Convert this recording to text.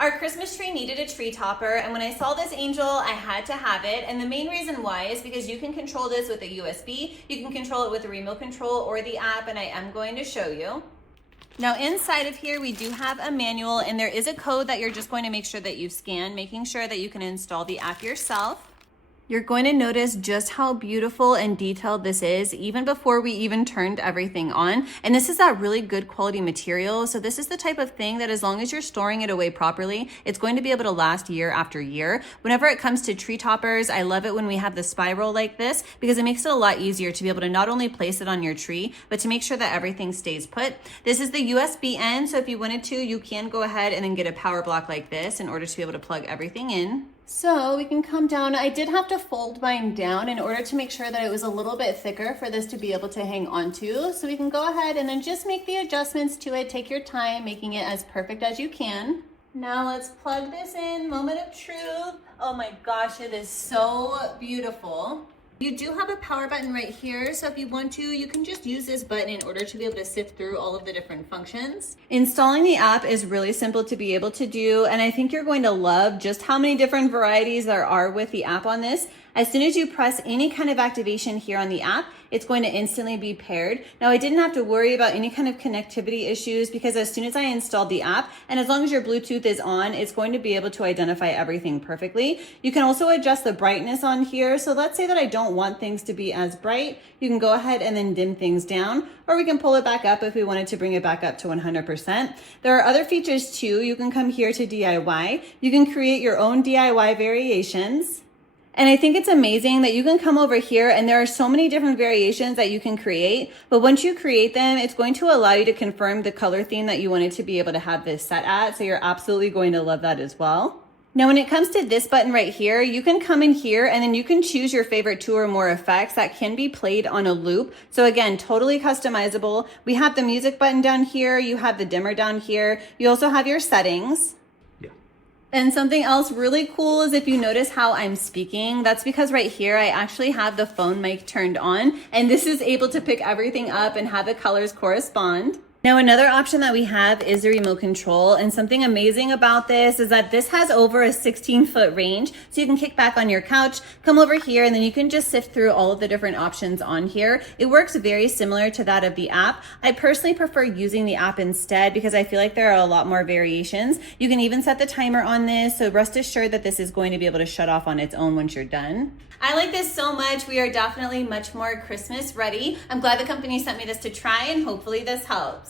Our Christmas tree needed a tree topper, and when I saw this angel, I had to have it. And the main reason why is because you can control this with a USB, you can control it with a remote control or the app, and I am going to show you. Now inside of here, we do have a manual, and there is a code that you're just going to make sure that you scan, making sure that you can install the app yourself. You're going to notice just how beautiful and detailed this is, even before we even turned everything on. And this is that really good quality material. So this is the type of thing that as long as you're storing it away properly, it's going to be able to last year after year. Whenever it comes to tree toppers, I love it when we have the spiral like this because it makes it a lot easier to be able to not only place it on your tree, but to make sure that everything stays put. This is the USB end. So if you wanted to, you can go ahead and then get a power block like this in order to be able to plug everything in. So we can come down. I did have to fold mine down in order to make sure that it was a little bit thicker for this to be able to hang onto. So we can go ahead and then just make the adjustments to it. Take your time, making it as perfect as you can. Now let's plug this in, moment of truth. Oh my gosh, it is so beautiful. You do have a power button right here, so if you want to, you can just use this button in order to be able to sift through all of the different functions. Installing the app is really simple to be able to do, and I think you're going to love just how many different varieties there are with the app on this. As soon as you press any kind of activation here on the app, it's going to instantly be paired. Now, I didn't have to worry about any kind of connectivity issues because as soon as I installed the app, and as long as your Bluetooth is on, it's going to be able to identify everything perfectly. You can also adjust the brightness on here. So let's say that I don't want things to be as bright. You can go ahead and then dim things down, or we can pull it back up if we wanted to bring it back up to 100%. There are other features too. You can come here to DIY. You can create your own DIY variations. And I think it's amazing that you can come over here and there are so many different variations that you can create. But once you create them, it's going to allow you to confirm the color theme that you wanted to be able to have this set at. So you're absolutely going to love that as well. Now, when it comes to this button right here, you can come in here and then you can choose your favorite 2 or more effects that can be played on a loop. So again, totally customizable. We have the music button down here. You have the dimmer down here. You also have your settings. And something else really cool is if you notice how I'm speaking, that's because right here I actually have the phone mic turned on, and this is able to pick everything up and have the colors correspond. Now, another option that we have is the remote control, and something amazing about this is that this has over a 16-foot range, so you can kick back on your couch, come over here, and then you can just sift through all of the different options on here. It works very similar to that of the app. I personally prefer using the app instead because I feel like there are a lot more variations. You can even set the timer on this, so rest assured that this is going to be able to shut off on its own once you're done. I like this so much. We are definitely much more Christmas ready. I'm glad the company sent me this to try, and hopefully this helps.